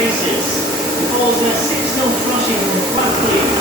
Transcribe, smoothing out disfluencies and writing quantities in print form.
basis. The ball's a 6-0 thrashing from Flat Fleet.